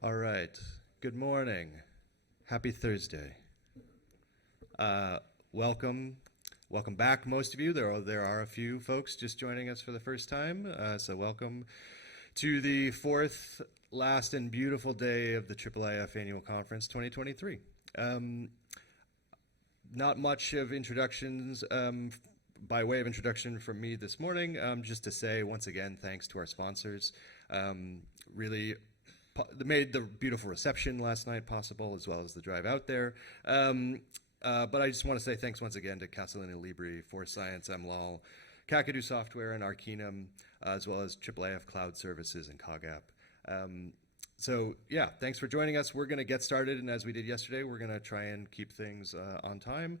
All right. Good morning. Happy Thursday. Welcome. Welcome back, most of you. There are a few folks just joining us for the first time. So welcome to the fourth, last, and beautiful day of the IIIF Annual Conference 2023. Not much of introductions by way of introduction from me this morning, just to say once again, thanks to our sponsors. Really made the beautiful reception last night possible, as well as the drive out there. But I just want to say thanks once again to Castellini Libri, Force Science, MLOL, Kakadu Software, and Arcanum, as well as IIIF Cloud Services and CogApp. So yeah, thanks for joining us. We're going to get started, and as we did yesterday, we're going to try and keep things on time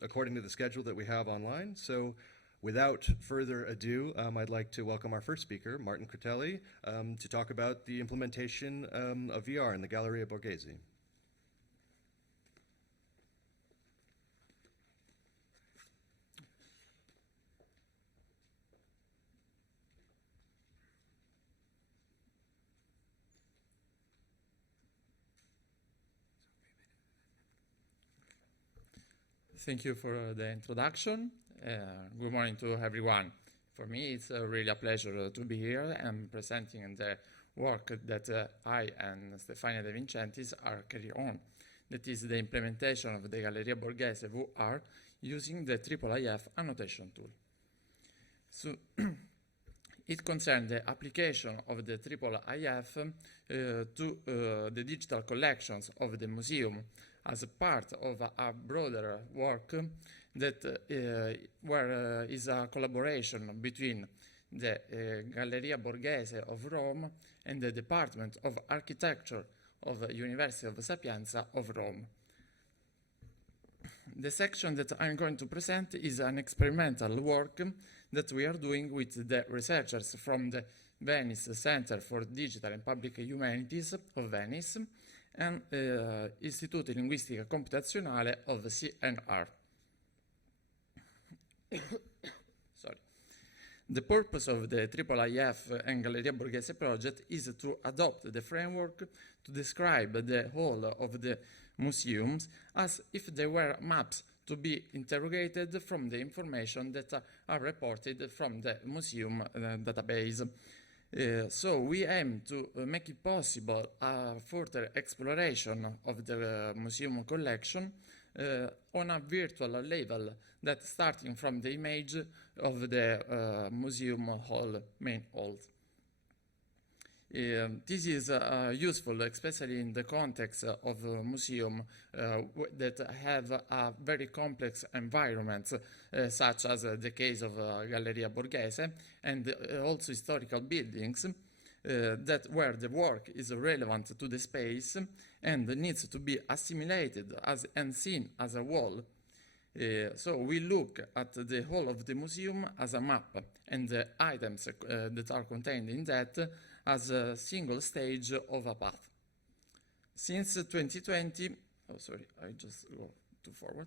according to the schedule that we have online. So without further ado, I'd like to welcome our first speaker, Martin Critelli, to talk about the implementation of VR in the Galleria Borghese. Thank you for the introduction. Good morning to everyone. For me, it's really a pleasure to be here and presenting the work that I and Stefania De Vincentis are carrying on. That is the implementation of the Galleria Borghese VR using the IIIF annotation tool. So it concerns the application of the IIIF to the digital collections of the museum as a part of a broader work that is a collaboration between the Galleria Borghese of Rome and the Department of Architecture of the University of Sapienza of Rome. The section that I'm going to present is an experimental work that we are doing with the researchers from the Venice Center for Digital and Public Humanities of Venice and Istituto Linguistica Computazionale of CNR. Sorry. The purpose of the IIIF and Galleria Borghese project is to adopt the framework to describe the whole of the museums as if they were maps to be interrogated from the information that are reported from the museum database. So we aim to make it possible a further exploration of the museum collection on a virtual level that starting from the image of the museum hall, main hall. This is useful, especially in the context of a museum that have a very complex environment, such as the case of Galleria Borghese, and also historical buildings where the work is relevant to the space and needs to be assimilated and seen as a whole. So we look at the whole of the museum as a map and the items that are contained in that as a single stage of a path. Since 2020, I just go too forward.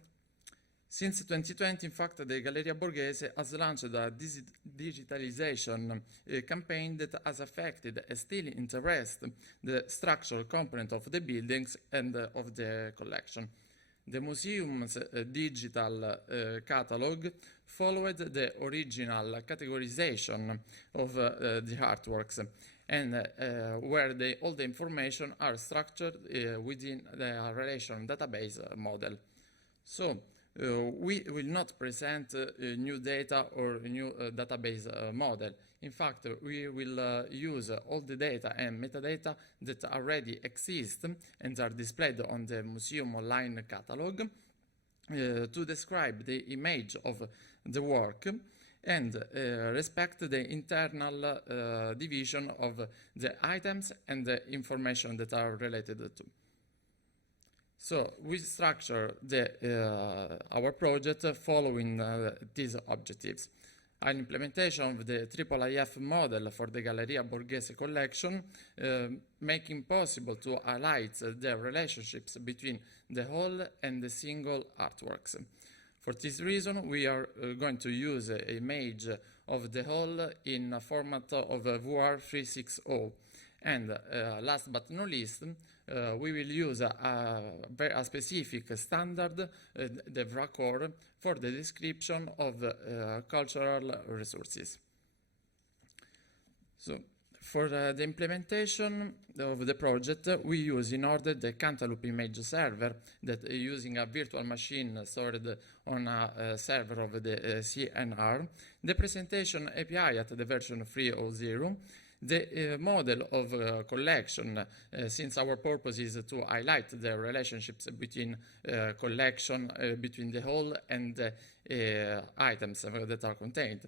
Since 2020, in fact, the Galleria Borghese has launched a digitalization campaign that has affected and still interests the structural component of the buildings and of the collection. The museum's digital catalog followed the original categorization of the artworks, and where all the information are structured within the relation database model. So we will not present new data or new database model. In fact, we will use all the data and metadata that already exist and are displayed on the museum online catalog to describe the image of the work and respect the internal division of the items and the information that are related to. So we structure our project following these objectives. An implementation of the IIIF model for the Galleria Borghese collection, making possible to highlight the relationships between the whole and the single artworks. For this reason, we are going to use an image of the whole in a format of VR 360 And last but not least, we will use a specific standard, the VRACOR, for the description of cultural resources. So, for the implementation of the project, we use in order the Cantaloupe image server that using a virtual machine stored on a server of the CNR, the presentation API at the version 3.0, the model of collection, since our purpose is to highlight the relationships between collection, between the whole and the items that are contained.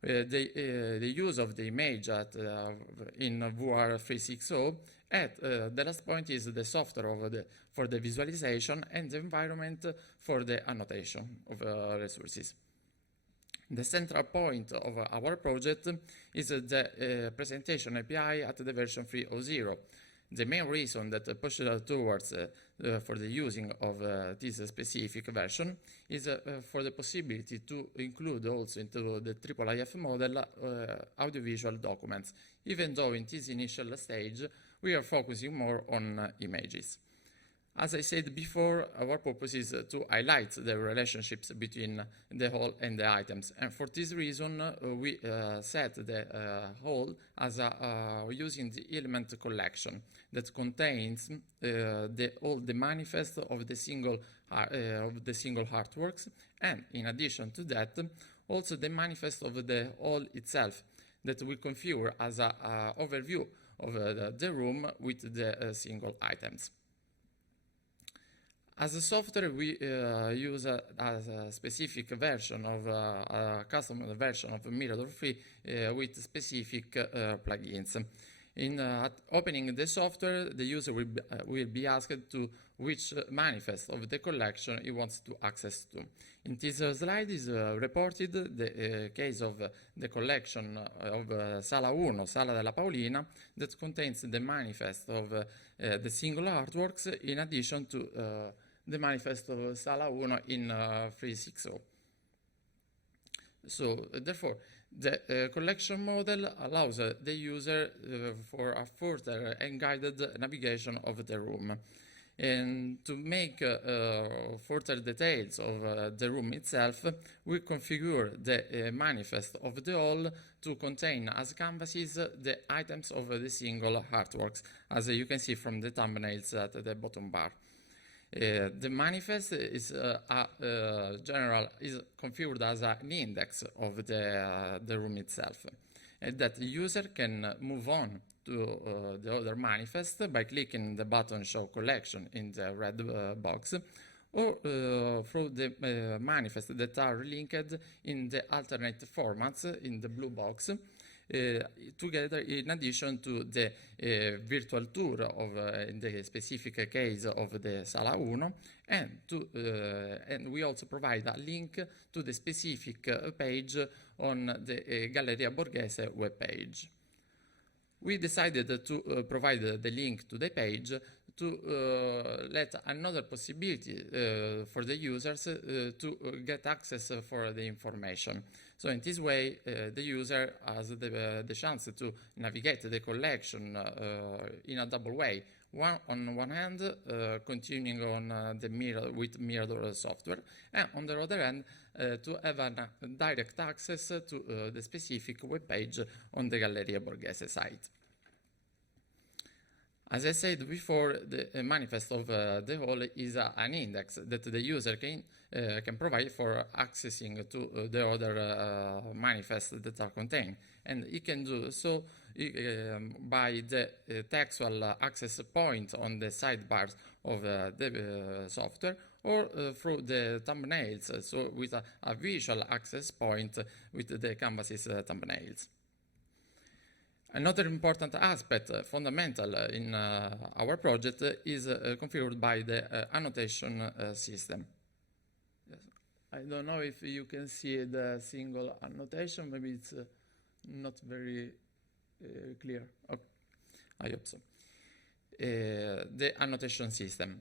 The use of the image in VR 3.6.0, at the last point is the software for the visualization and the environment for the annotation of resources. The central point of our project is the presentation API at the version 3.0. The main reason that pushed towards for the using of this specific version is for the possibility to include also into the IIIF model audiovisual documents, even though in this initial stage we are focusing more on images. As I said before, our purpose is to highlight the relationships between the whole and the items, and for this reason we set the whole as using the element collection that contains all the manifest of the single artworks, and in addition to that, also the manifest of the whole itself that we configure as an overview of the room with the single items. As a software, we use a specific version of a custom version of Mirador 3 with specific plugins. In opening the software, the user will be asked to which manifest of the collection he wants to access to. In this slide is reported the case of the collection of Sala 1, Sala della Paolina, that contains the manifest of the single artworks in addition to the manifest of Sala 1 in 3.6.0. So, therefore, the collection model allows the user for a further and guided navigation of the room. And to make further details of the room itself, we configure the manifest of the whole to contain as canvases the items of the single artworks, as you can see from the thumbnails at the bottom bar. The manifest is is configured as an index of the room itself, and that the user can move on to the other manifest by clicking the button Show Collection in the red box, or through the manifests that are linked in the alternate formats in the blue box, together in addition to the virtual tour of, in the specific case of the Sala 1, and we also provide a link to the specific page on the Galleria Borghese web page. We decided to provide the link to the page to let another possibility for the users to get access for the information. So in this way, the user has the chance to navigate the collection in a double way. On one hand, continuing on with Mirador software, and on the other hand, to have a direct access to the specific web page on the Galleria Borghese site. As I said before, the manifest of the whole is an index that the user can provide for accessing to the other manifests that are contained. And it can do so by the textual access point on the sidebars of the software, or through the thumbnails, so with a visual access point with the canvases thumbnails. Another important aspect, fundamental in our project, is configured by the annotation system. Yes. I don't know if you can see the single annotation, maybe it's not very clear. Okay. I hope so. The annotation system.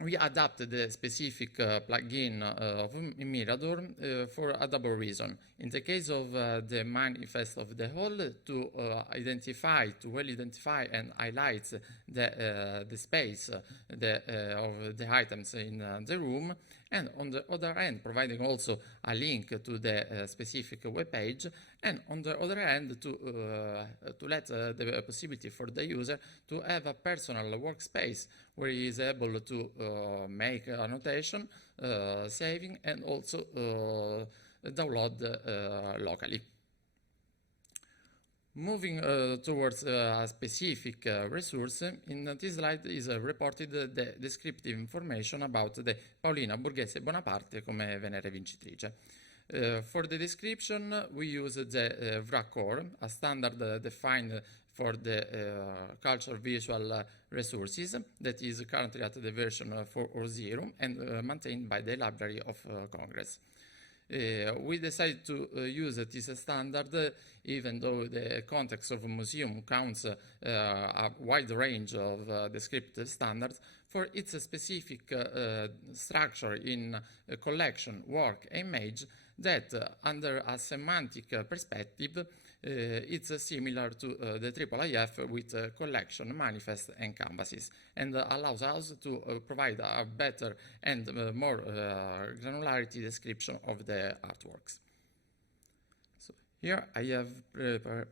we adapted the specific plugin of Mirador for a double reason. In the case of the manifest of the whole, to well identify and highlight the space of the items in the room, and on the other hand, providing also a link to the specific web page, and on the other hand, to let the possibility for the user to have a personal workspace where he is able to make annotation, saving, and also download locally. Moving towards a specific resource, in this slide is reported the descriptive information about the Paolina Borghese Bonaparte come Venere vincitrice. For the description, we use the VRA core, a standard defined for the cultural visual resources that is currently at the version 4.0 and maintained by the Library of Congress. We decided to use this standard even though the context of a museum counts a wide range of descriptive standards for its specific structure in a collection, work, image that under a semantic perspective it's similar to the IIIF with collection, manifest, and canvases, and allows us to provide a better and more granularity description of the artworks. So here I have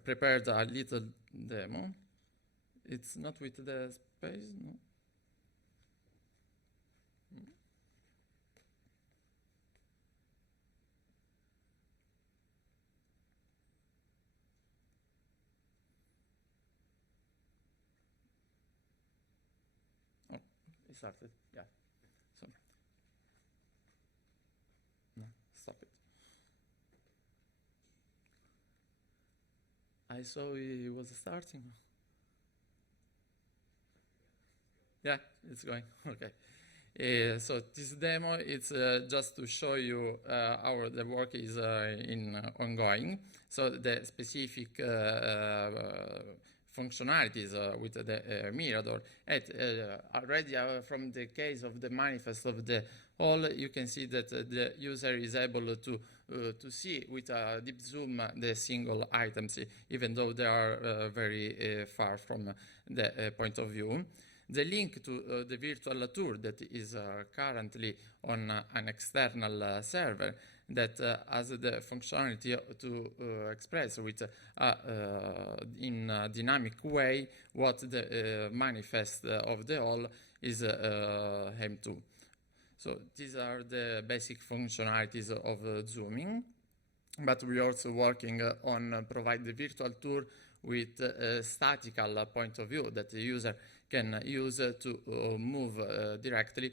prepared a little demo. It's not with the space, no? Started, yeah. So, no, stop it. I saw it was starting. Yeah, it's going. Okay. So this demo, it's just to show you how the work is ongoing. So the specific functionalities with the Mirador. Already from the case of the manifest of the whole, you can see that the user is able to see with a deep zoom the single items, even though they are very far from the point of view. The link to the virtual tour that is currently on an external server that has the functionality to express with in a dynamic way what the manifest of the whole is aimed to. So these are the basic functionalities of zooming, but we are also working on provide the virtual tour with a statical point of view that the user can use to move directly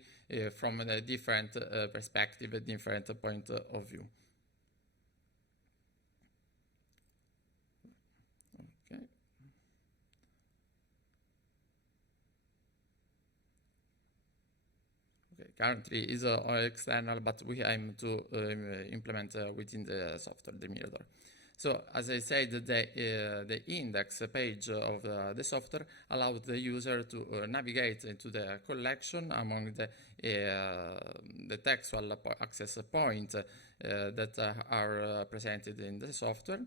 from a different perspective, a different point of view. Okay. Currently is external, but we aim to implement within the software, the Mirador. So, as I said, the index page of the software allows the user to navigate into the collection among the textual access points that are presented in the software.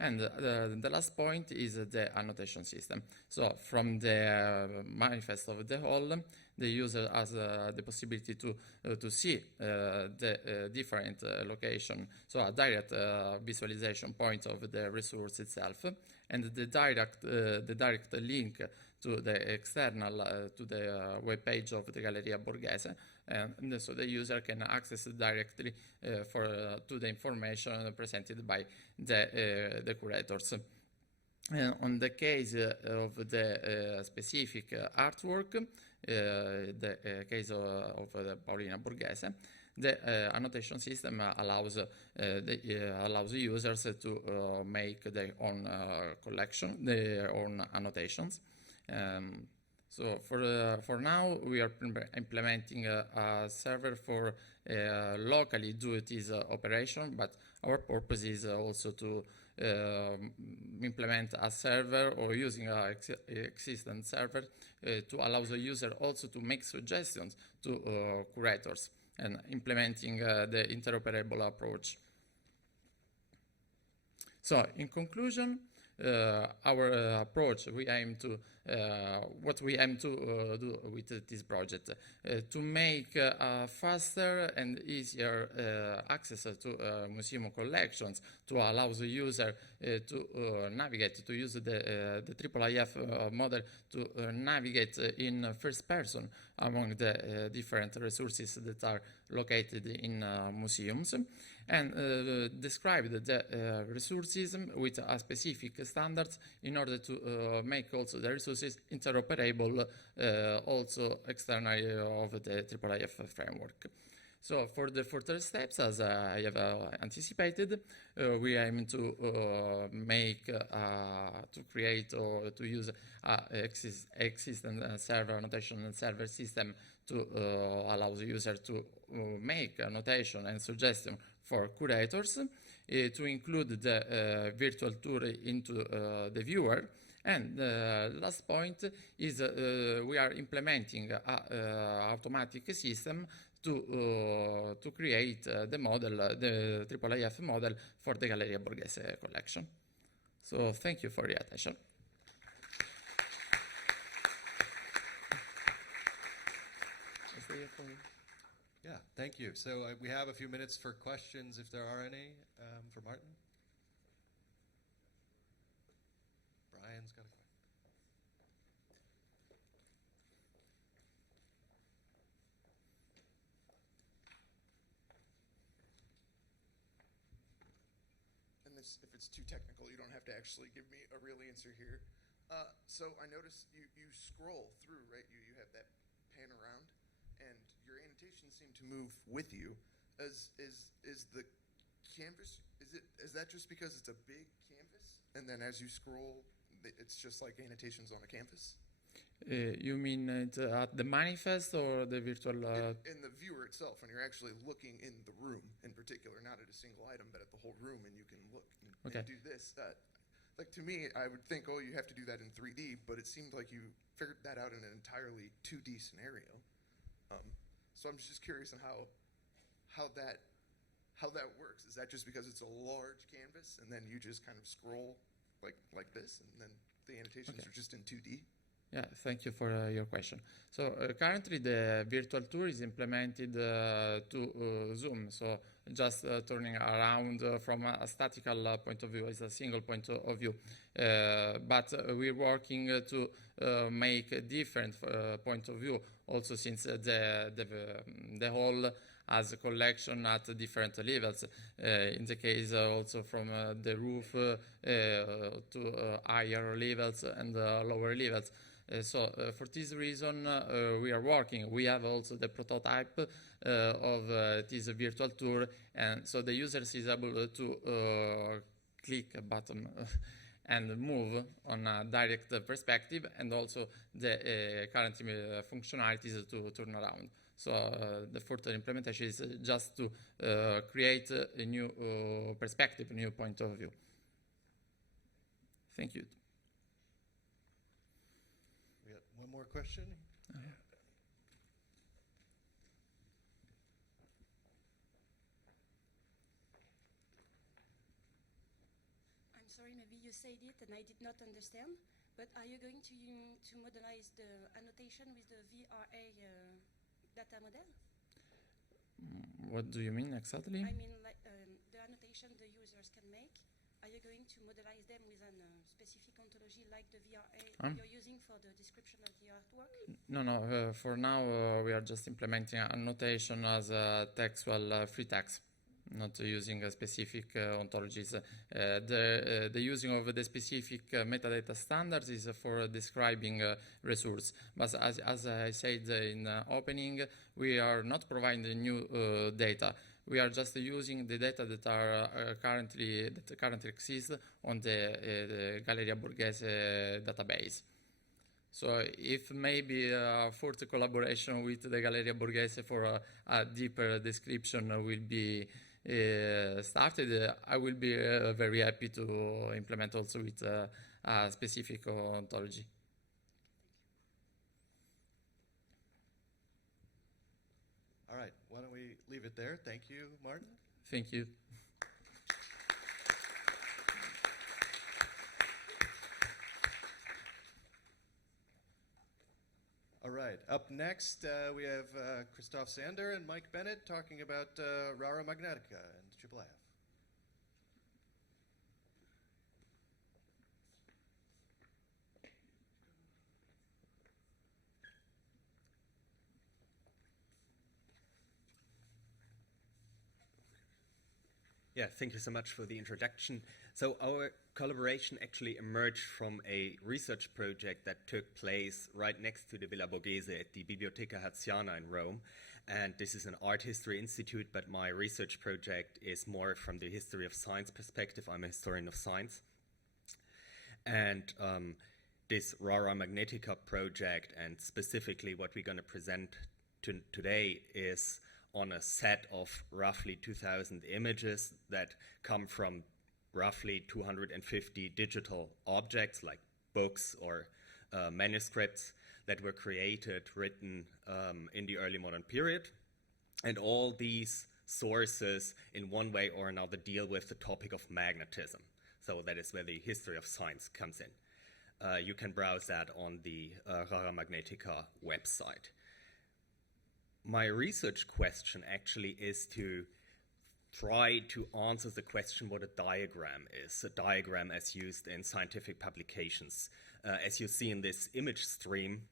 And the last point is the annotation system. So from the manifest of the whole, the user has the possibility to see the different location, so a direct visualization point of the resource itself, and the direct link to the external to the web page of the Galleria Borghese, and so the user can access directly to the information presented by the curators. On the case of the specific artwork, the case of the Paolina Borghese, the annotation system allows users to make their own collection, their own annotations. So for now, we are implementing a server for locally do this operation, but our purpose is also to implement a server or using an existing server to allow the user also to make suggestions to curators and implementing the interoperable approach. So, in conclusion, our approach, what we aim to do with this project, to make faster and easier access to museum collections, to allow the user to navigate, to use the IIIF model to navigate in first person among the different resources that are located in museums, and describe the resources with a specific standards in order to make also the resources interoperable also externally of the IIIF framework. So for the further steps, as I have anticipated, we aim to create or to use existing server annotation and server system to allow the user to make annotation and suggestion for curators, to include the virtual tour into the viewer. And the last point is we are implementing an automatic system to create the model, the IIIF model for the Galleria Borghese collection. So thank you for your attention. Yeah, thank you. So we have a few minutes for questions, if there are any, for Martin. Brian's got a question. And this, if it's too technical, you don't have to actually give me a real answer here. So I noticed you scroll through, right? You have that pan around, and your annotations seem to move with you. Is the canvas, is that just because it's a big canvas, and then as you scroll, it's just like annotations on a canvas? You mean at the manifest or the virtual? In the viewer itself, when you're actually looking in the room in particular, not at a single item, but at the whole room, and you can look and do this. Like to me, I would think, oh, you have to do that in 3D, but it seemed like you figured that out in an entirely 2D scenario. So I'm just curious on how that works. Is that just because it's a large canvas, and then you just kind of scroll like this, and then the annotations are just in 2D? Yeah, thank you for your question. So currently the virtual tour is implemented to Zoom, so just turning around from a statical point of view, it's a single point of view. But we're working to make a different point of view, also since the whole has a collection at different levels. In the case also from the roof to higher levels and lower levels. So for this reason, we are working. We have also the prototype of this virtual tour, and so the user is able to click a button and move on a direct perspective, and also the current functionalities to turn around. So the further implementation is just to create a new perspective, a new point of view. Thank you. We got one more question. I'm sorry, maybe you said it and I did not understand, but are you going to modelize the annotation with the VRA data model? What do you mean exactly? I mean, like the annotation the users can make. Are you going to modelize them with a specific ontology like the VRA you're using for the description of the artwork? No. For now, we are just implementing annotation as a textual free text, not using specific ontologies. The using of the specific metadata standards is for describing resource. But as I said in opening, we are not providing new data. We are just using the data that are currently exist on the Galleria Borghese database. So if maybe a further collaboration with the Galleria Borghese for a deeper description will be started, I will be very happy to implement also with a specific ontology. All right, why don't we leave it there? Thank you, Martin. Thank you. All right, up next we have Christoph Sander and Mike Bennett talking about Rara Magnetica and IIIF. Yeah, thank you so much for the introduction. So our collaboration actually emerged from a research project that took place right next to the Villa Borghese at the Biblioteca Haziana in Rome. And this is an art history institute, but my research project is more from the history of science perspective. I'm a historian of science. And this Rara Magnetica project, and specifically what we're going to present today, is on a set of roughly 2,000 images that come from roughly 250 digital objects like books or manuscripts that were created, written in the early modern period. And all these sources in one way or another deal with the topic of magnetism. So that is where the history of science comes in. You can browse that on the Rara Magnetica website. My research question actually is to try to answer the question what a diagram is. A diagram as used in scientific publications. As you see in this image stream,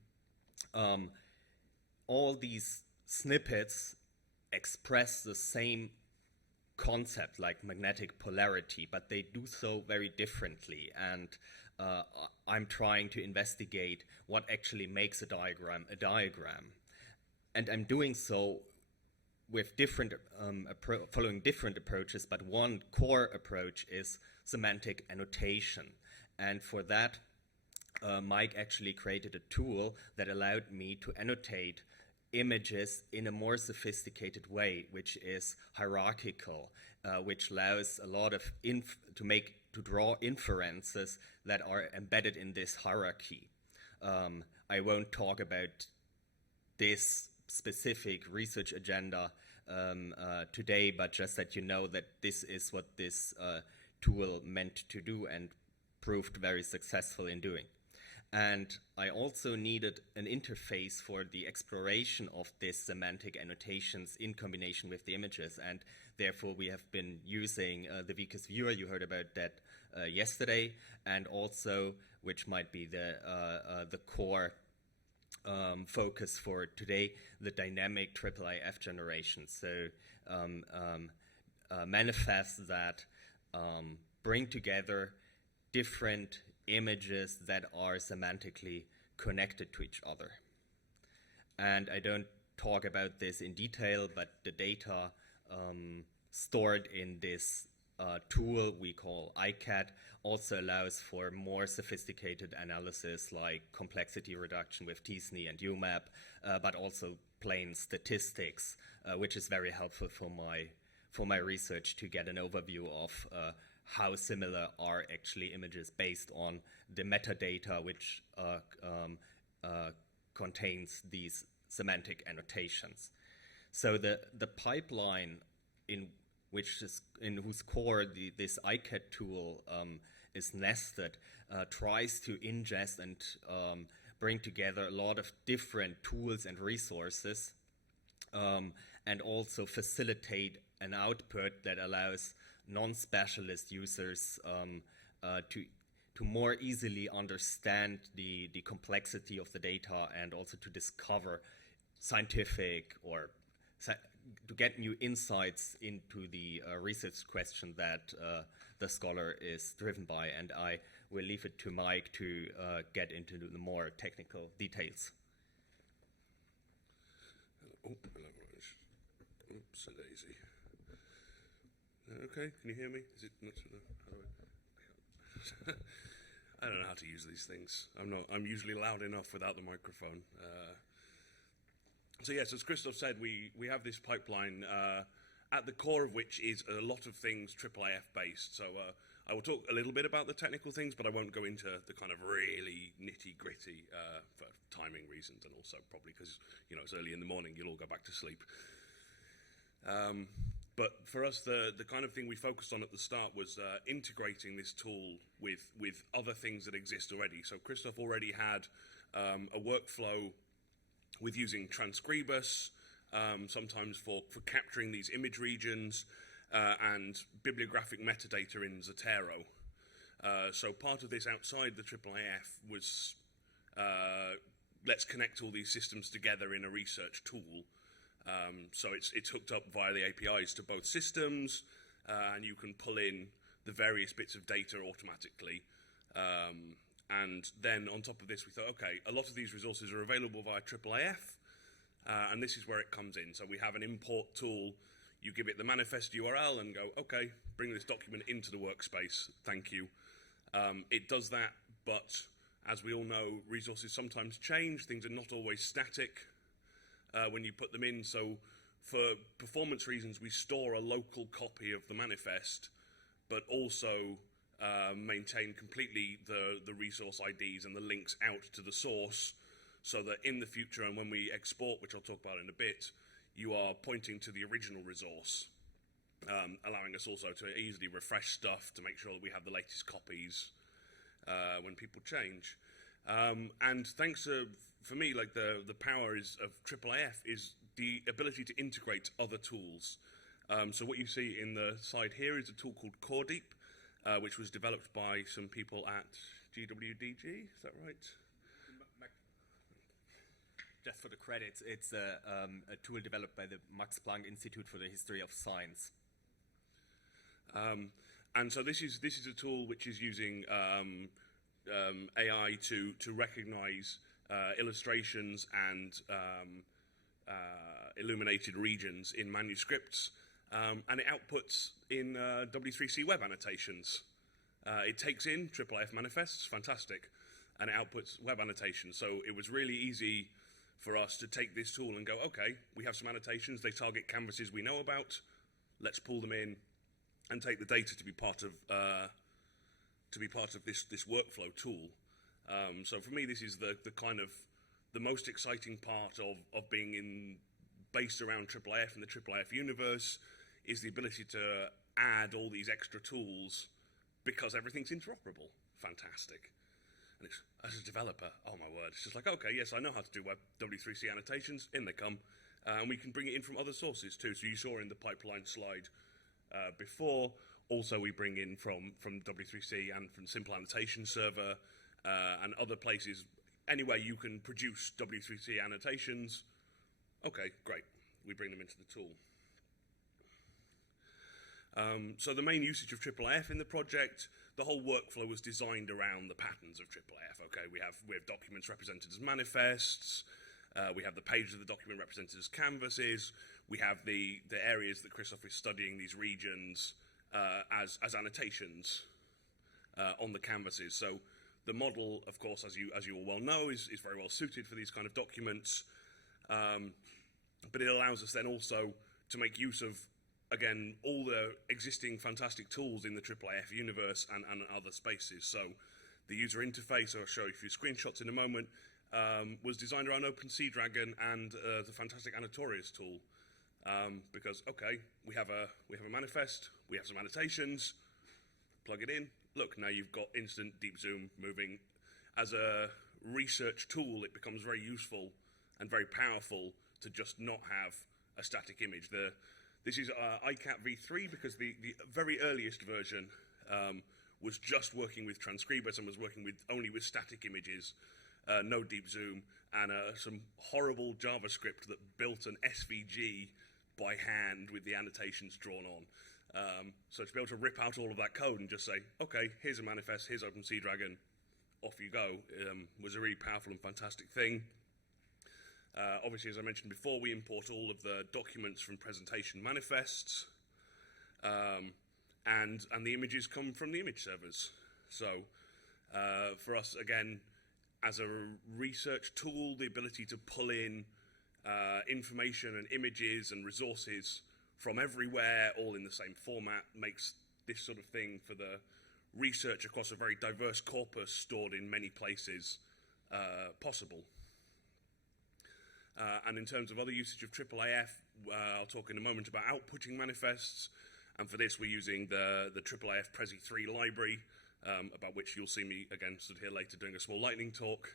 all these snippets express the same concept like magnetic polarity, but they do so very differently. And I'm trying to investigate what actually makes a diagram a diagram. And I'm doing so with different, following different approaches, but one core approach is semantic annotation. And for that, Mike actually created a tool that allowed me to annotate images in a more sophisticated way, which is hierarchical, which allows a lot of to draw inferences that are embedded in this hierarchy. I won't talk about this specific research agenda today, but just that you know that this is what this tool meant to do and proved very successful in doing. And I also needed an interface for the exploration of these semantic annotations in combination with the images, and therefore we have been using the Vicus viewer. You heard about that yesterday, and also, which might be the core focus for today, the dynamic IIIF generation. So manifests that bring together different images that are semantically connected to each other. And I don't talk about this in detail, but the data stored in this tool we call ICAT also allows for more sophisticated analysis like complexity reduction with t-SNE and UMAP, but also plain statistics, which is very helpful for my research to get an overview of how similar are actually images based on the metadata which contains these semantic annotations. So the pipeline in whose core this ICAT tool is nested tries to ingest and bring together a lot of different tools and resources and also facilitate an output that allows non-specialist users to more easily understand the complexity of the data and also to discover scientific or to get new insights into the research question that the scholar is driven by. And I will leave it to Mike to get into the more technical details. Oh, hello. Oops, a daisy. Okay, can you hear me? Is it not? I don't know how to use these things. I'm usually loud enough without the microphone. So yes, as Christoph said, we have this pipeline, at the core of which is a lot of things IIIF based. So I will talk a little bit about the technical things, but I won't go into the kind of really nitty gritty for timing reasons, and also probably because it's early in the morning, you'll all go back to sleep. But for us, the kind of thing we focused on at the start was integrating this tool with other things that exist already. So Christoph already had a workflow with using Transcribus, sometimes for capturing these image regions, and bibliographic metadata in Zotero. So part of this outside the IIIF was let's connect all these systems together in a research tool. So it's hooked up via the APIs to both systems, and you can pull in the various bits of data automatically. And then on top of this, we thought, okay, a lot of these resources are available via IIIF, and this is where it comes in. So we have an import tool. You give it the manifest URL and go, okay, bring this document into the workspace. Thank you. It does that, but as we all know, resources sometimes change. Things are not always static when you put them in. So for performance reasons, we store a local copy of the manifest, but also maintain completely the resource IDs and the links out to the source, so that in the future, and when we export, which I'll talk about in a bit, you are pointing to the original resource, allowing us also to easily refresh stuff to make sure that we have the latest copies when people change. And thanks to, for me, like the power of IIIF is the ability to integrate other tools. So what you see in the side here is a tool called CoreDeep, which was developed by some people at GWDG, is that right? Just for the credits, it's a tool developed by the Max Planck Institute for the History of Science. And so this is a tool which is using AI to recognize illustrations and illuminated regions in manuscripts, and it outputs in W3C web annotations. It takes in IIIF manifests, fantastic, and it outputs web annotations. So it was really easy for us to take this tool and go, okay, we have some annotations, they target canvases we know about, let's pull them in and take the data to be part of this workflow tool. So for me, this is the kind of the most exciting part of being based around IIIF and the IIIF universe, is the ability to add all these extra tools because everything's interoperable. Fantastic. And it's, as a developer, oh my word, it's just like, okay, yes, I know how to do web W3C annotations, in they come, and we can bring it in from other sources too. So you saw in the pipeline slide before, also we bring in from W3C and from Simple Annotation Server and other places. Anywhere you can produce W3C annotations, okay, great, we bring them into the tool. So the main usage of IIIF in the project, the whole workflow was designed around the patterns of IIIF. Okay, we have documents represented as manifests, we have the pages of the document represented as canvases, we have the areas that Christoph is studying, these regions, as annotations on the canvases. So the model, of course, as you all well know, is very well suited for these kind of documents, but it allows us then also to make use of, again, all the existing fantastic tools in the IIIF universe and other spaces. So the user interface, I'll show you a few screenshots in a moment, was designed around OpenSeaDragon and the fantastic Annotations tool. Because, okay, we have a manifest, we have some annotations, plug it in, look, now you've got instant deep zoom moving. As a research tool, it becomes very useful and very powerful to just not have a static image. This is ICAT v3 because the very earliest version was just working with Transcribus and was working only with static images, no deep zoom, and some horrible JavaScript that built an SVG by hand with the annotations drawn on. So to be able to rip out all of that code and just say, okay, here's a manifest, here's OpenSeaDragon, off you go, was a really powerful and fantastic thing. Obviously, as I mentioned before, we import all of the documents from presentation manifests, and the images come from the image servers. So for us, again, as a research tool, the ability to pull in information and images and resources from everywhere, all in the same format, makes this sort of thing for the research across a very diverse corpus stored in many places possible. And in terms of other usage of IIIF, I'll talk in a moment about outputting manifests. And for this, we're using the IIIF Prezi 3 library, about which you'll see me again stood here later doing a small lightning talk.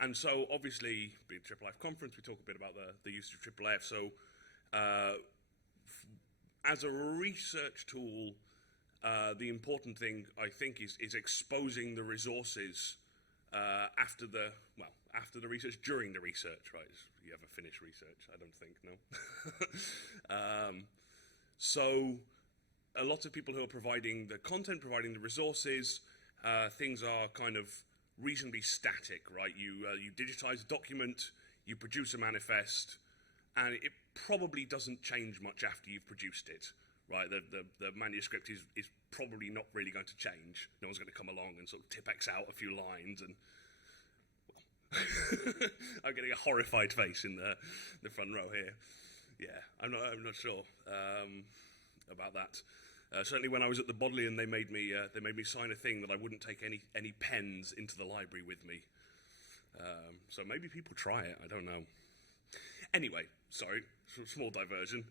And so, obviously, being a IIIF conference, we talk a bit about the usage of IIIF. So, as a research tool, the important thing, I think, is exposing the resources after the research, during the research, right? You ever finish research? I don't think, no. So a lot of people who are providing the content, providing the resources, things are kind of reasonably static, right? You digitize a document, you produce a manifest, and it probably doesn't change much after you've produced it, right? The manuscript is probably not really going to change. No one's going to come along and sort of tip-X out a few lines and... I'm getting a horrified face in the front row here. Yeah, I'm not sure about that. Certainly, when I was at the Bodleian, they made me sign a thing that I wouldn't take any pens into the library with me. So maybe people try it. I don't know. Anyway, sorry, small diversion.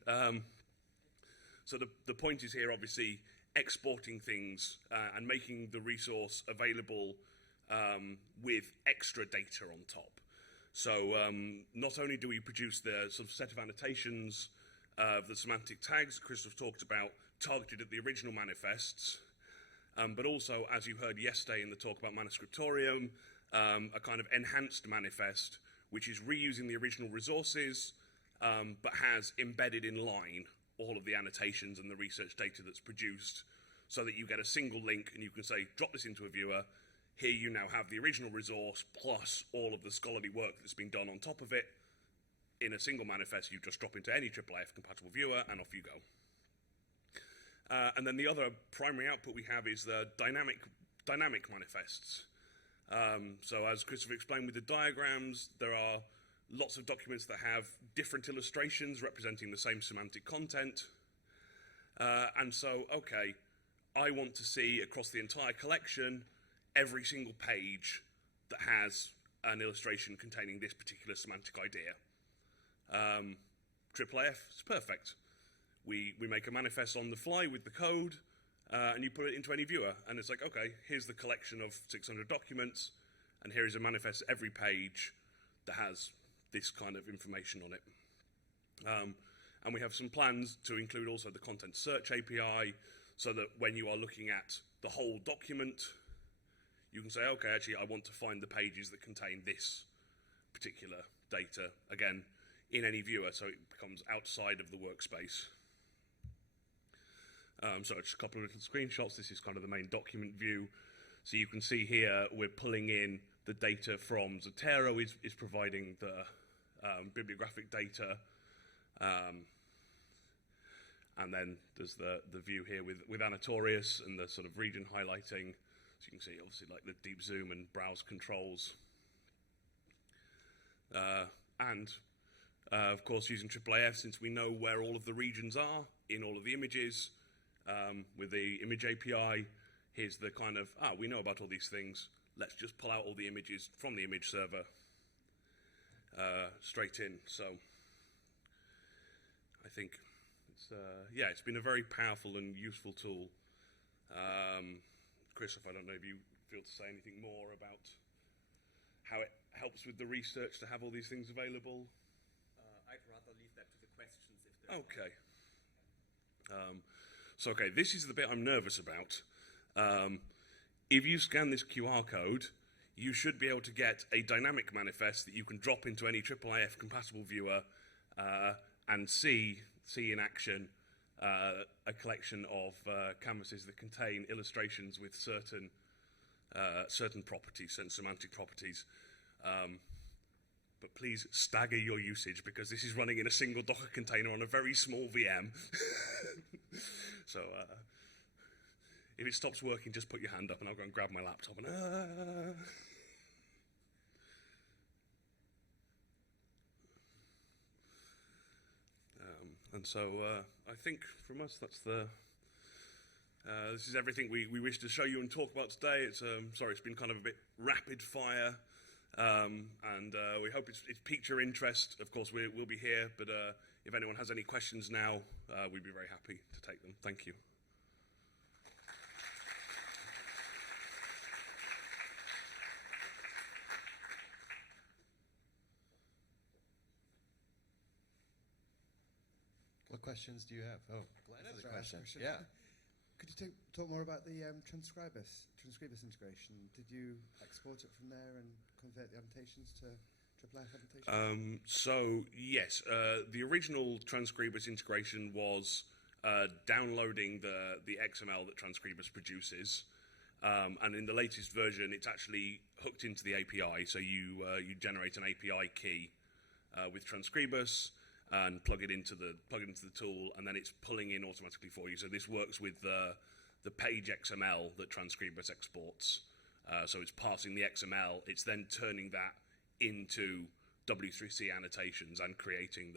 So the point is here, obviously, exporting things and making the resource available with extra data on top. So not only do we produce the sort of set of annotations of the semantic tags that Christoph talked about, targeted at the original manifests, but also, as you heard yesterday in the talk about Manuscriptorium, a kind of enhanced manifest, which is reusing the original resources, but has embedded in line all of the annotations and the research data that's produced, so that you get a single link and you can say, drop this into a viewer. Here you now have the original resource plus all of the scholarly work that's been done on top of it. In a single manifest, you just drop into any IIIF compatible viewer and off you go. And then the other primary output we have is the dynamic manifests. So as Christoph explained with the diagrams, there are lots of documents that have different illustrations representing the same semantic content. And so, okay, I want to see across the entire collection every single page that has an illustration containing this particular semantic idea. IIIF is perfect. We make a manifest on the fly with the code, and you put it into any viewer, and it's like, okay, here's the collection of 600 documents, and here is a manifest every page that has this kind of information on it. And we have some plans to include also the content search API, so that when you are looking at the whole document, you can say, okay, actually, I want to find the pages that contain this particular data, again, in any viewer, so it becomes outside of the workspace. So just a couple of little screenshots. This is kind of the main document view. So you can see here, we're pulling in the data from Zotero, is providing the bibliographic data. And then there's the view here with Annotations and the sort of region highlighting. So you can see, obviously, like the deep zoom and browse controls. Of course, using IIIF, since we know where all of the regions are in all of the images, with the image API, here's the kind of, we know about all these things. Let's just pull out all the images from the image server straight in. So I think it's been a very powerful and useful tool. Christoph, I don't know if you feel to say anything more about how it helps with the research to have all these things available. I'd rather leave that to the questions if there's Okay. So, okay, this is the bit I'm nervous about. If you scan this QR code, you should be able to get a dynamic manifest that you can drop into any IIIF compatible viewer and see in action a collection of canvases that contain illustrations with certain properties, certain semantic properties. But please stagger your usage, because this is running in a single Docker container on a very small VM. So if it stops working, just put your hand up and I'll go and grab my laptop. And And so I think from us, that's the. This is everything we wish to show you and talk about today. It's sorry, it's been kind of a bit rapid fire, and we hope it's piqued your interest. Of course, we'll be here, but if anyone has any questions now, we'd be very happy to take them. Thank you. What questions do you have? Oh, Glenn has a question. Yeah. Could you talk more about the Transcribus integration? Did you export it from there and convert the annotations to IIIF annotations? So yes, the original Transcribus integration was downloading the XML that Transcribus produces, and in the latest version, it's actually hooked into the API. So you generate an API key with Transcribus and plug it into the tool, and then it's pulling in automatically for you. So this works with the page XML that Transcribus exports. So it's passing the XML. It's then turning that into W3C annotations and creating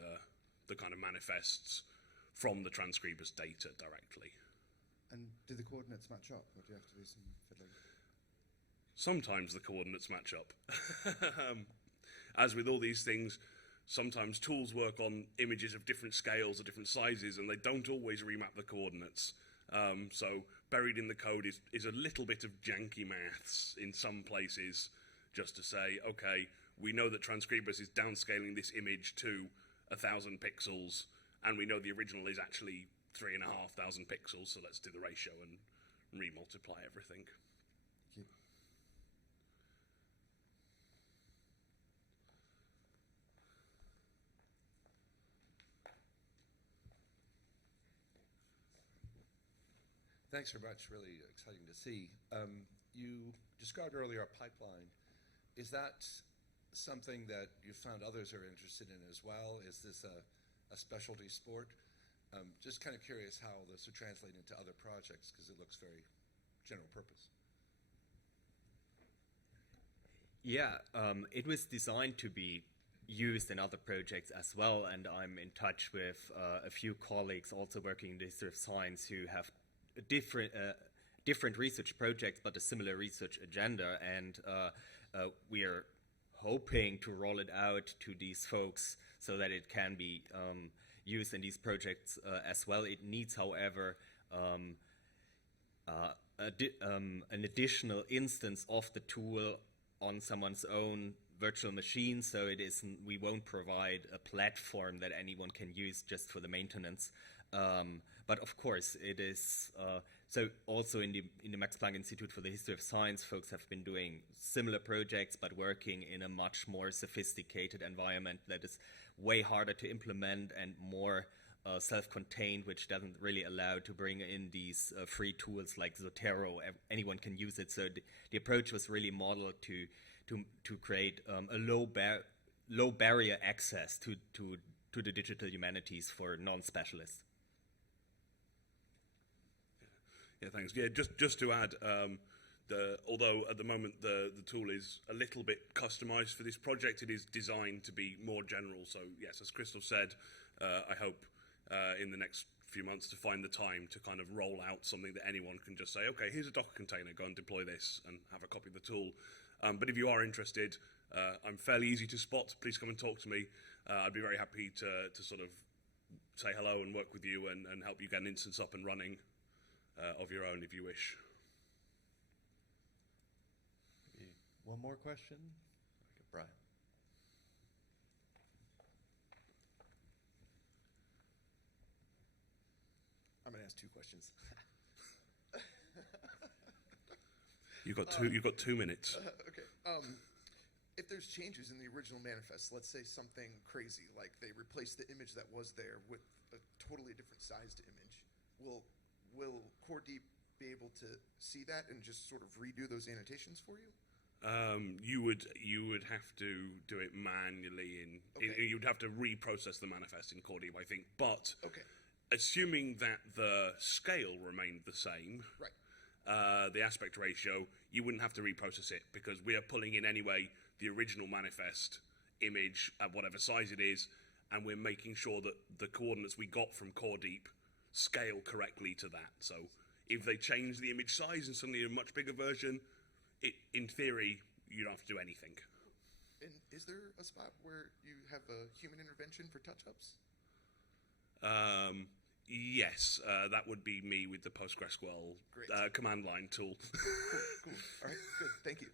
the kind of manifests from the Transcribus data directly. And do the coordinates match up, or do you have to do some fiddling? Sometimes the coordinates match up. As with all these things, sometimes tools work on images of different scales or different sizes, and they don't always remap the coordinates. So buried in the code is a little bit of janky maths in some places, just to say, okay, we know that Transcribus is downscaling this image to 1,000 pixels, and we know the original is actually 3,500 pixels, so let's do the ratio and remultiply everything. Thank you. Thanks very much. Really exciting to see. You described earlier a pipeline. Is that something that you found others are interested in as well? Is this a specialty sport? Just kind of curious how this would translate into other projects, because it looks very general purpose. Yeah, it was designed to be used in other projects as well, and I'm in touch with a few colleagues also working in the history of science who have different research projects but a similar research agenda, and we are hoping to roll it out to these folks so that it can be used in these projects as well. It needs, however, an additional instance of the tool on someone's own virtual machine, so we won't provide a platform that anyone can use just for the maintenance. But of course, it is so. Also, in the Max Planck Institute for the History of Science, folks have been doing similar projects, but working in a much more sophisticated environment that is way harder to implement and more self-contained, which doesn't really allow to bring in these free tools like Zotero. Anyone can use it. So the approach was really modeled to create a low barrier access to the digital humanities for non-specialists. Yeah, thanks. Yeah, just to add, although at the moment the tool is a little bit customized for this project, it is designed to be more general. So yes, as Christoph said, I hope in the next few months to find the time to kind of roll out something that anyone can just say, okay, here's a Docker container, go and deploy this and have a copy of the tool. But if you are interested, I'm fairly easy to spot. Please come and talk to me. I'd be very happy to sort of say hello and work with you and help you get an instance up and running of your own if you wish. Maybe one more question? Okay, Brian. I'm going to ask two questions. You've got 2 minutes. Okay. If there's changes in the original manifest, let's say something crazy, like they replace the image that was there with a totally different sized image, will Core Deep be able to see that and just sort of redo those annotations for you? You would have to do it manually. Okay. You'd have to reprocess the manifest in Core Deep, I think. But Okay. assuming that the scale remained the same, Right. The aspect ratio, you wouldn't have to reprocess it because we are pulling in anyway the original manifest image at whatever size it is, and we're making sure that the coordinates we got from Core Deep scale correctly to that. So if they change the image size and suddenly a much bigger version, in theory, you don't have to do anything. And is there a spot where you have a human intervention for touch-ups? Yes, that would be me with the PostgreSQL command line tool. Cool. All right, good. Thank you.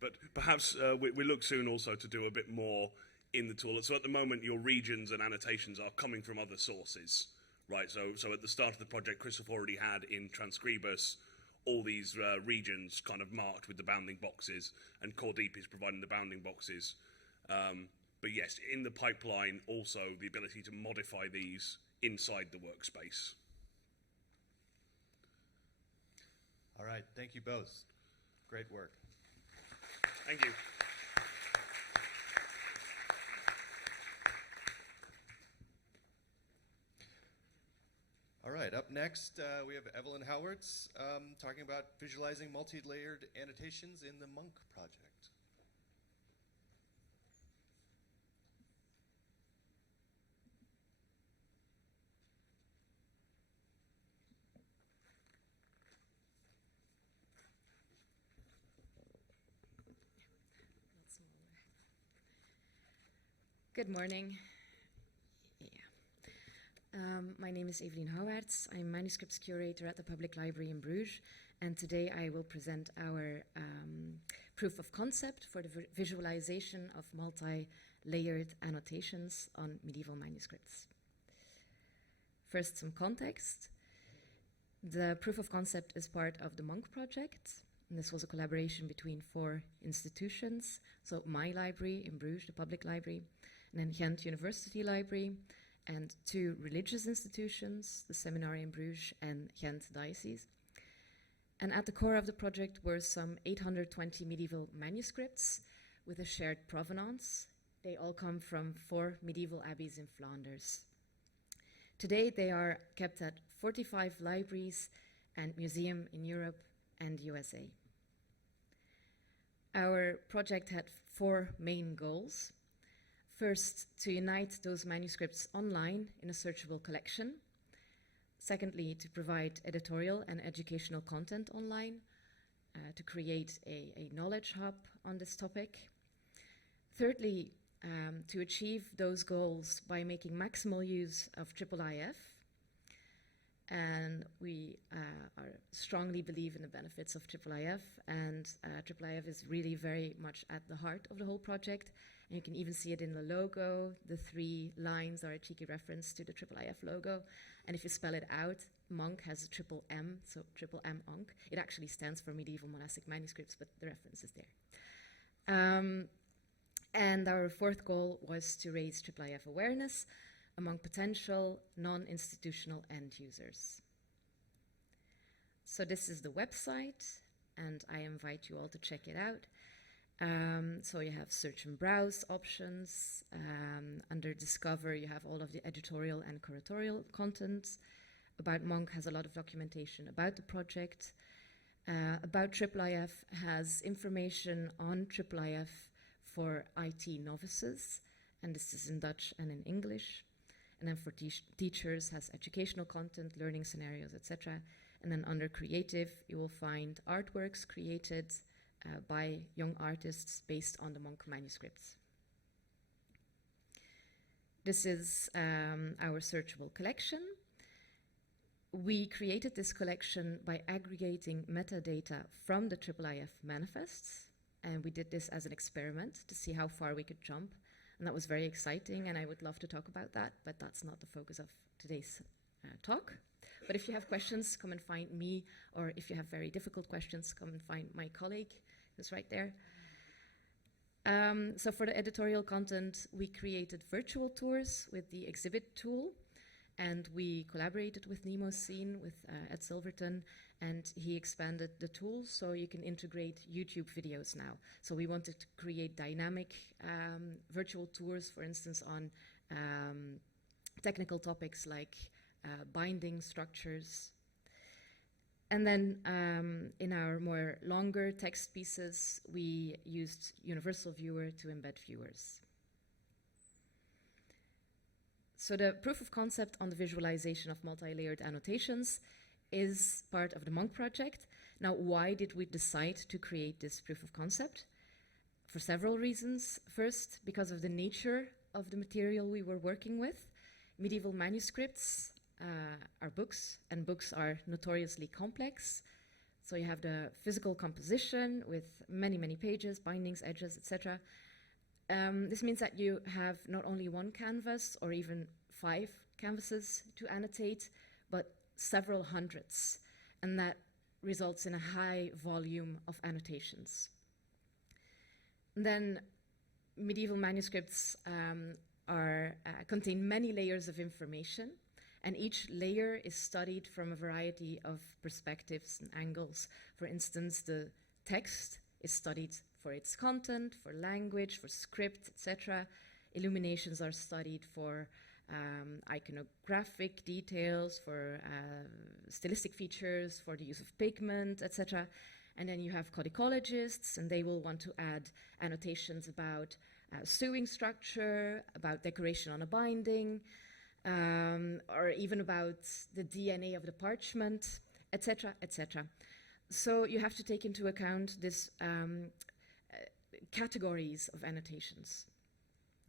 But perhaps we look soon also to do a bit more in the tool. So at the moment, your regions and annotations are coming from other sources, right? So at the start of the project, Christoph already had in Transcribus all these regions kind of marked with the bounding boxes, and Core Deep is providing the bounding boxes. But yes, in the pipeline, also the ability to modify these inside the workspace. All right, thank you both. Great work. Thank you. All right, up next, we have Evelien Hauwaerts talking about visualizing multi-layered annotations in the Monk project. Good morning. My name is Evelien Hauwaerts. I'm manuscripts curator at the Public Library in Bruges, and today I will present our proof of concept for the visualization of multi-layered annotations on medieval manuscripts. First, some context. The proof of concept is part of the Monk project. And this was a collaboration between 4 institutions. So my library in Bruges, the Public Library, and then Ghent University Library, and 2 religious institutions, the Seminary in Bruges and Ghent Diocese. And at the core of the project were some 820 medieval manuscripts with a shared provenance. They all come from 4 medieval abbeys in Flanders. Today they are kept at 45 libraries and museums in Europe and USA. Our project had 4 main goals. First, to unite those manuscripts online in a searchable collection. Secondly, to provide editorial and educational content online, to create a knowledge hub on this topic. Thirdly, to achieve those goals by making maximal use of IIIF. And we strongly believe in the benefits of IIIF, and IIIF is really very much at the heart of the whole project. And you can even see it in the logo. The 3 lines are a cheeky reference to the IIIF logo. And if you spell it out, Monk has a triple M, so triple M Onk. It actually stands for medieval monastic manuscripts, but the reference is there. And our 4th goal was to raise IIIF awareness among potential non-institutional end users. So this is the website, and I invite you all to check it out. So you have search and browse options. Under Discover, you have all of the editorial and curatorial content. About Monk has a lot of documentation about the project. About IIIF has information on IIIF for IT novices, and this is in Dutch and in English. And then for teachers has educational content, learning scenarios, etc. And then under Creative, you will find artworks created by young artists based on the Monk manuscripts. This is our searchable collection. We created this collection by aggregating metadata from the IIIF manifests, and we did this as an experiment to see how far we could jump. And that was very exciting, and I would love to talk about that, but that's not the focus of today's talk. But if you have questions, come and find me, or if you have very difficult questions, come and find my colleague, who's right there. So for the editorial content, we created virtual tours with the exhibit tool, and we collaborated with Nemo Scene, with Ed Silverton, and he expanded the tool so you can integrate YouTube videos now. So we wanted to create dynamic virtual tours, for instance, on technical topics like binding structures. And then in our more longer text pieces, we used Universal Viewer to embed viewers. So the proof of concept on the visualization of multi-layered annotations is part of the Monk project. Now, why did we decide to create this proof of concept? For several reasons. First, because of the nature of the material we were working with. Medieval manuscripts are books, and books are notoriously complex. So you have the physical composition with many, many pages, bindings, edges, etc. This means that you have not only one canvas or even 5 canvases to annotate, but several hundreds. And that results in a high volume of annotations. And then medieval manuscripts contain many layers of information, and each layer is studied from a variety of perspectives and angles. For instance, the text is studied for its content, for language, for script, etc. Illuminations are studied for iconographic details, for stylistic features, for the use of pigment, etc. And then you have codicologists, and they will want to add annotations about sewing structure, about decoration on a binding, or even about the DNA of the parchment, etc., etc. So you have to take into account this categories of annotations.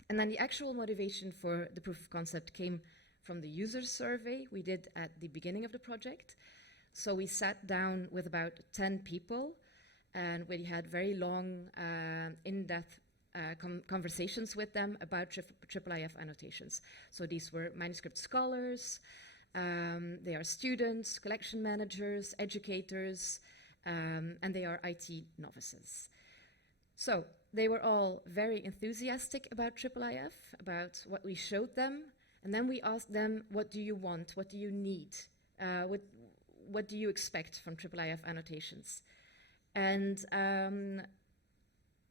And then the actual motivation for the proof of concept came from the user survey we did at the beginning of the project. So we sat down with about 10 people, and we had very long, in-depth conversations with them about IIIF annotations. So these were manuscript scholars, they are students, collection managers, educators, and they are IT novices. So they were all very enthusiastic about IIIF, about what we showed them, and then we asked them, what do you want, what do you need, what do you expect from IIIF annotations? And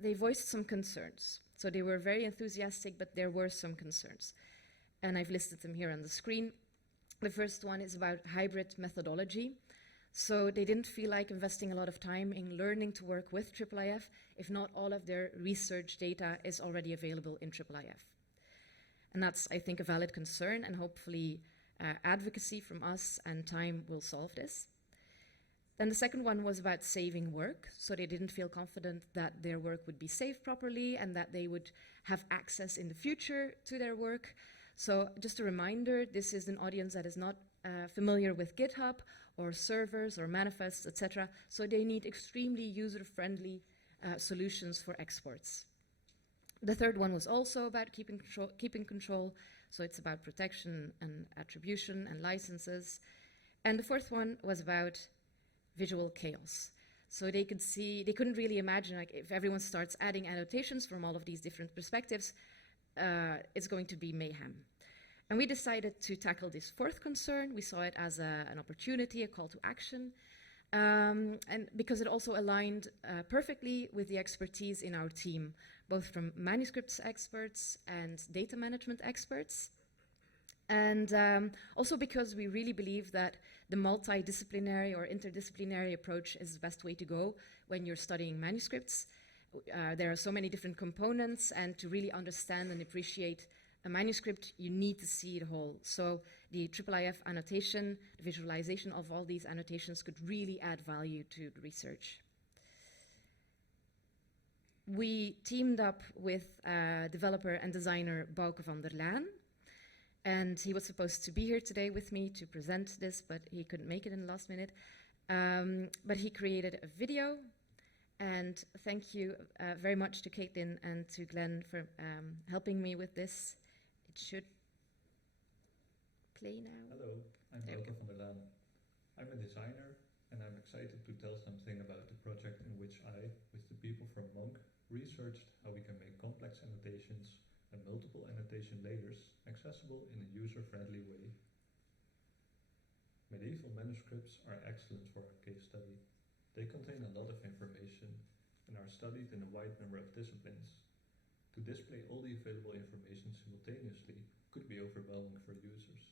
they voiced some concerns. So they were very enthusiastic, but there were some concerns. And I've listed them here on the screen. The first one is about hybrid methodology. So they didn't feel like investing a lot of time in learning to work with IIIF if not all of their research data is already available in IIIF. And that's, I think, a valid concern, and hopefully advocacy from us and time will solve this. Then the second one was about saving work. So they didn't feel confident that their work would be saved properly and that they would have access in the future to their work. So just a reminder, this is an audience that is not familiar with GitHub or servers or manifests, etc. So they need extremely user-friendly solutions for exports. The third one was also about keeping control. So it's about protection and attribution and licenses. And the fourth one was about visual chaos. So they couldn't really imagine, like, if everyone starts adding annotations from all of these different perspectives, it's going to be mayhem. And we decided to tackle this fourth concern. We saw it as an opportunity, a call to action, and because it also aligned perfectly with the expertise in our team, both from manuscripts experts and data management experts. And also because we really believe that the multidisciplinary or interdisciplinary approach is the best way to go when you're studying manuscripts. There are so many different components, and to really understand and appreciate a manuscript, you need to see the whole. So the IIIF annotation, the visualization of all these annotations could really add value to the research. We teamed up with developer and designer Bouke van der Laan, and he was supposed to be here today with me to present this, but he couldn't make it in the last minute. But he created a video, and thank you very much to Caitlin and to Glenn for helping me with this. It should play now. Hello, I'm Bouke van der Laan. I'm a designer, and I'm excited to tell something about the project in which I, with the people from Monk, researched how we can make complex annotations and multiple annotation layers accessible in a user-friendly way. Medieval manuscripts are excellent for our case study. They contain a lot of information and are studied in a wide number of disciplines. To display all the available information simultaneously could be overwhelming for users.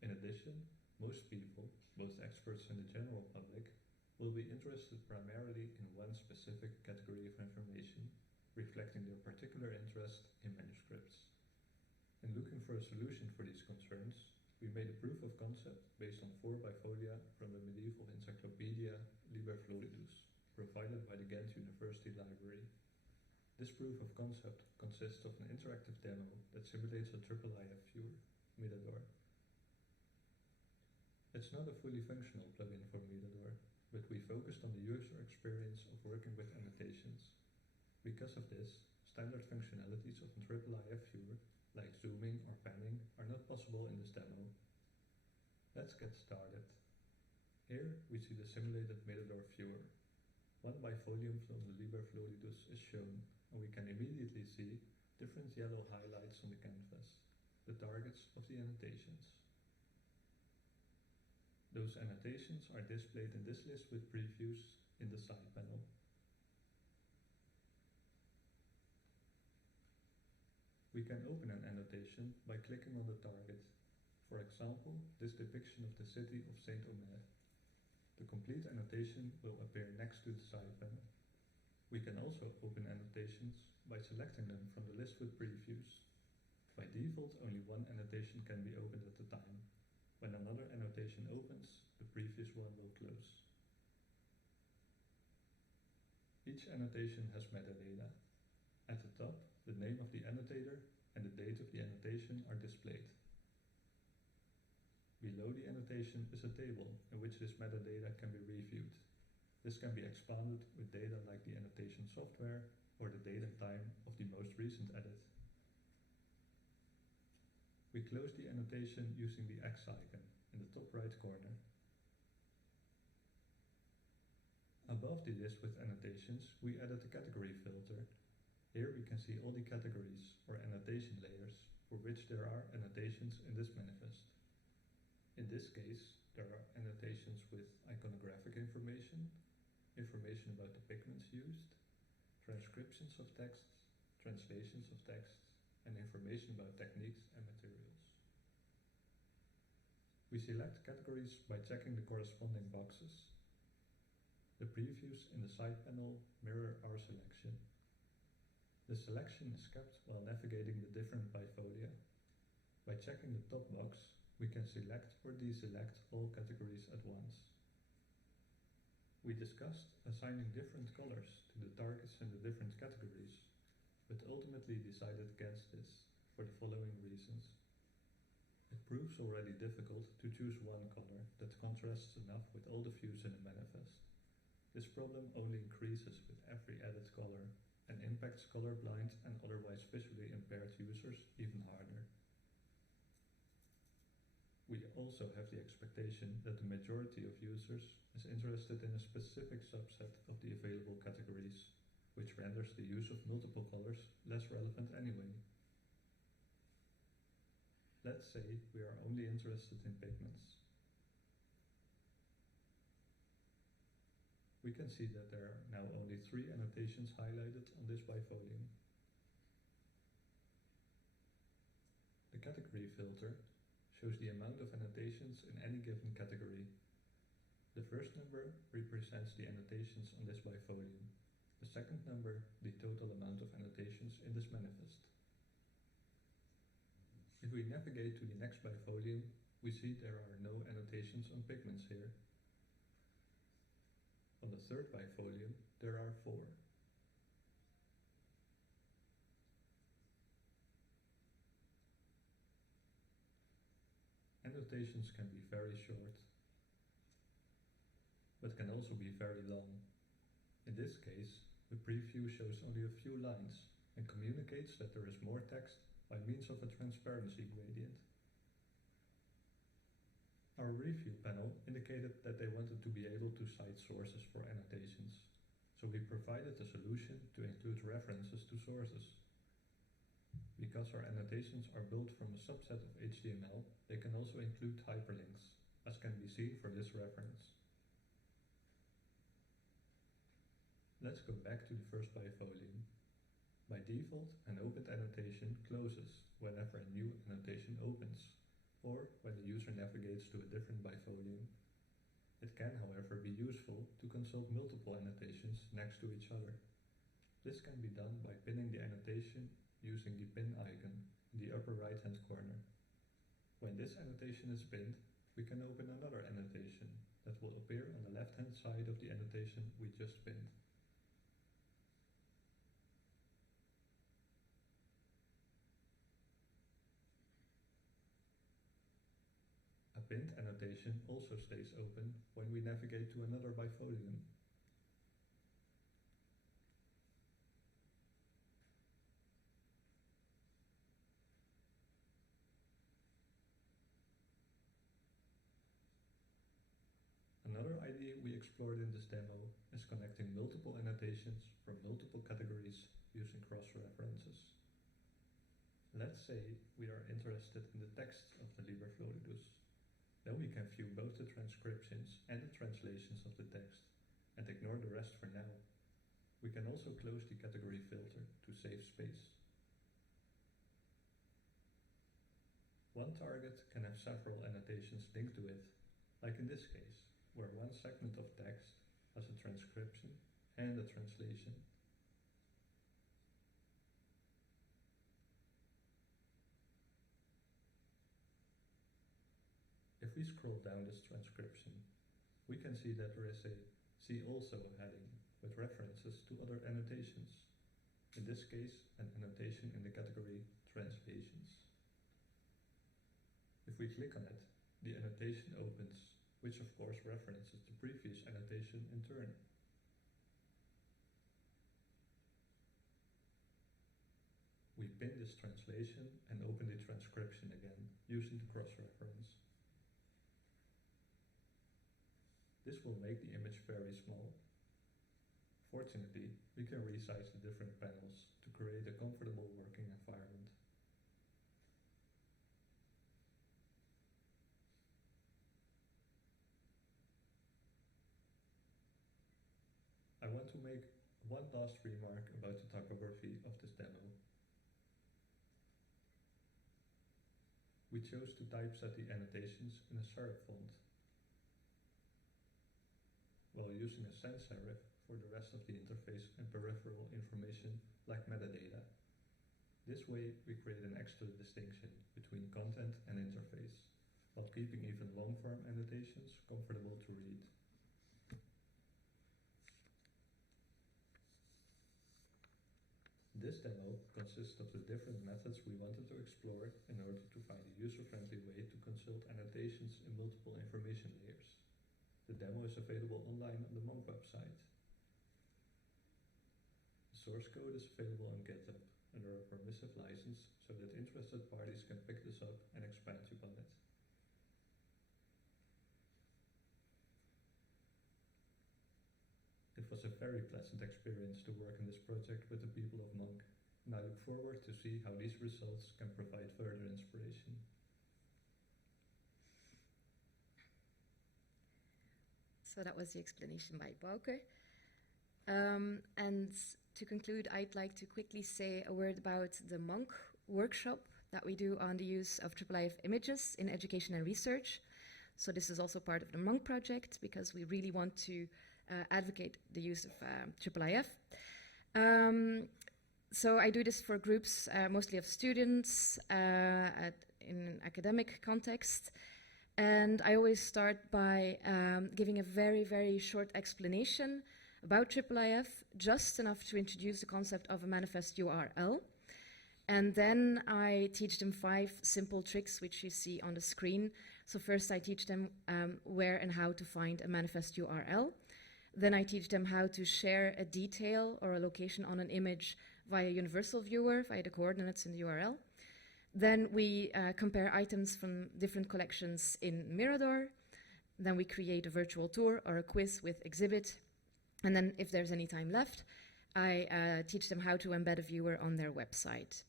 In addition, most people, both experts and the general public, will be interested primarily in one specific category of information, reflecting their particular interest in manuscripts. In looking for a solution for these concerns, we made a proof of concept based on 4 bifolia from the medieval encyclopedia Liber Floridus, provided by the Ghent University Library. This proof of concept consists of an interactive demo that simulates a IIIF viewer, Midador. It's not a fully functional plugin for Midador, but we focused on the user experience of working with annotations. Because of this, standard functionalities of a IIIF viewer, like zooming or panning, are not possible in this demo. Let's get started. Here we see the simulated Midador viewer. 1 bifolium from the Liber Floridus is shown, and we can immediately see different yellow highlights on the canvas, the targets of the annotations. Those annotations are displayed in this list with previews in the side panel. We can open an annotation by clicking on the target. For example, this depiction of the city of Saint-Omer. The complete annotation will appear next to the side panel. We can also open annotations by selecting them from the list with previews. By default, only 1 annotation can be opened at a time. When another annotation opens, the previous one will close. Each annotation has metadata. At the top, the name of the annotator and the date of the annotation are displayed. Below the annotation is a table in which this metadata can be reviewed. This can be expanded with data like the annotation software or the date and time of the most recent edit. We close the annotation using the X icon in the top right corner. Above the list with annotations, we added a category filter. Here we can see all the categories or annotation layers for which there are annotations in this manifest. In this case, there are annotations with iconographic information, information about the pigments used, transcriptions of texts, translations of texts, and information about techniques and materials. We select categories by checking the corresponding boxes. The previews in the side panel mirror our selection. The selection is kept while navigating the different bifolia. By checking the top box, we can select or deselect all categories at once. We discussed assigning different colors to the targets in the different categories, but ultimately decided against this for the following reasons. It proves already difficult to choose one color that contrasts enough with all the views in a manifest. This problem only increases with every added color and impacts colorblind and otherwise visually impaired users even harder. We also have the expectation that the majority of users is interested in a specific subset of the available categories, which renders the use of multiple colors less relevant anyway. Let's say we are only interested in pigments. We can see that there are now only 3 annotations highlighted on this bifolium. The category filter shows the amount of annotations in any given category. The first number represents the annotations on this bifolium. The second number, the total amount of annotations in this manifest. If we navigate to the next bifolium, we see there are no annotations on pigments here. On the third bifolium, there are 4. Annotations can be very short, but can also be very long. In this case, the preview shows only a few lines and communicates that there is more text by means of a transparency gradient. Our review panel indicated that they wanted to be able to cite sources for annotations, so we provided a solution to include references to sources. Because our annotations are built from a subset of HTML, they can also include hyperlinks, as can be seen for this reference. Let's go back to the first bifolium. By default, an opened annotation closes whenever a new annotation opens, or when the user navigates to a different bifolium. It can, however, be useful to consult multiple annotations next to each other. This can be done by pinning the annotation using the pin icon in the upper right-hand corner. When this annotation is pinned, we can open another annotation that will appear on the left-hand side of the annotation we just pinned. A pinned annotation also stays open when we navigate to another bifolium. Another idea we explored in this demo is connecting multiple annotations from multiple categories using cross-references. Let's say we are interested in the text of the Liber Floridus. Then we can view both the transcriptions and the translations of the text and ignore the rest for now. We can also close the category filter to save space. One target can have several annotations linked to it, like in this case, where one segment of text has a transcription and a translation. If we scroll down this transcription, we can see that there is a See Also heading with references to other annotations. In this case, an annotation in the category Translations. If we click on it, the annotation opens, which of course references the previous annotation in turn. We pin this translation and open the transcription again, using the cross-reference. This will make the image very small. Fortunately, we can resize the different panels to create a comfortable working environment. I want to make one last remark about the typography of this demo. We chose to typeset the annotations in a serif font, while using a sans serif for the rest of the interface and peripheral information like metadata. This way we create an extra distinction between content and interface, while keeping even long-form annotations comfortable to read. This demo consists of the different methods we wanted to explore in order to find a user-friendly way to consult annotations in multiple information layers. The demo is available online on the Monk website. The source code is available on GitHub under a permissive license so that interested parties can pick this up and expand upon it. It was a very pleasant experience to work on this project with the people of Monk, and I look forward to see how these results can provide further inspiration. So that was the explanation by Bouke. And to conclude, I'd like to quickly say a word about the Monk workshop that we do on the use of IIIF images in education and research. So this is also part of the Monk project because we really want to advocate the use of IIIF. So I do this for groups mostly of students in an academic context. And I always start by giving a very, very short explanation about IIIF, just enough to introduce the concept of a manifest URL. And then I teach them 5 simple tricks, which you see on the screen. So first I teach them where and how to find a manifest URL. Then I teach them how to share a detail or a location on an image via Universal Viewer, via the coordinates in the URL. Then we compare items from different collections in Mirador. Then we create a virtual tour or a quiz with Exhibit. And then if there's any time left, I teach them how to embed a viewer on their website.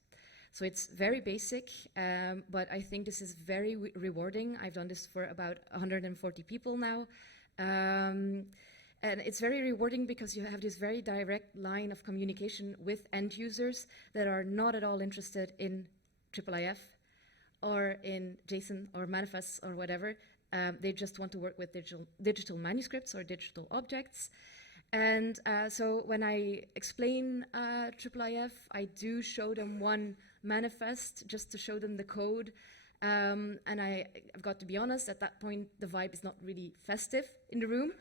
So it's very basic, but I think this is very rewarding. I've done this for about 140 people now. And it's very rewarding because you have this very direct line of communication with end users that are not at all interested in IIIF or in JSON or manifests or whatever. They just want to work with digital manuscripts or digital objects. And so when I explain IIIF, I do show them one manifest just to show them the code. And I've got to be honest, at that point, the vibe is not really festive in the room.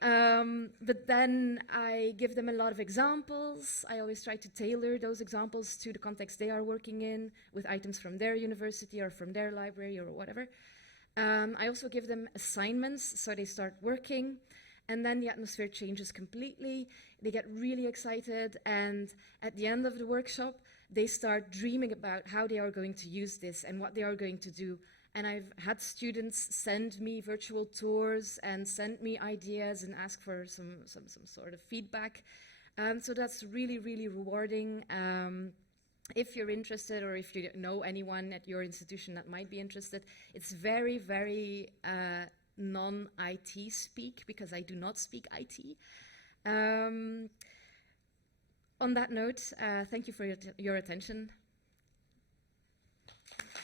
But then I give them a lot of examples. I always try to tailor those examples to the context they are working in, with items from their university or from their library or whatever. I also give them assignments, so they start working, and then the atmosphere changes completely. They get really excited, and at the end of the workshop, they start dreaming about how they are going to use this and what they are going to do. And I've had students send me virtual tours and send me ideas and ask for some sort of feedback. So that's really, really rewarding. If you're interested, or if you know anyone at your institution that might be interested, it's very, very non-IT speak, because I do not speak IT. On that note, thank you for your attention.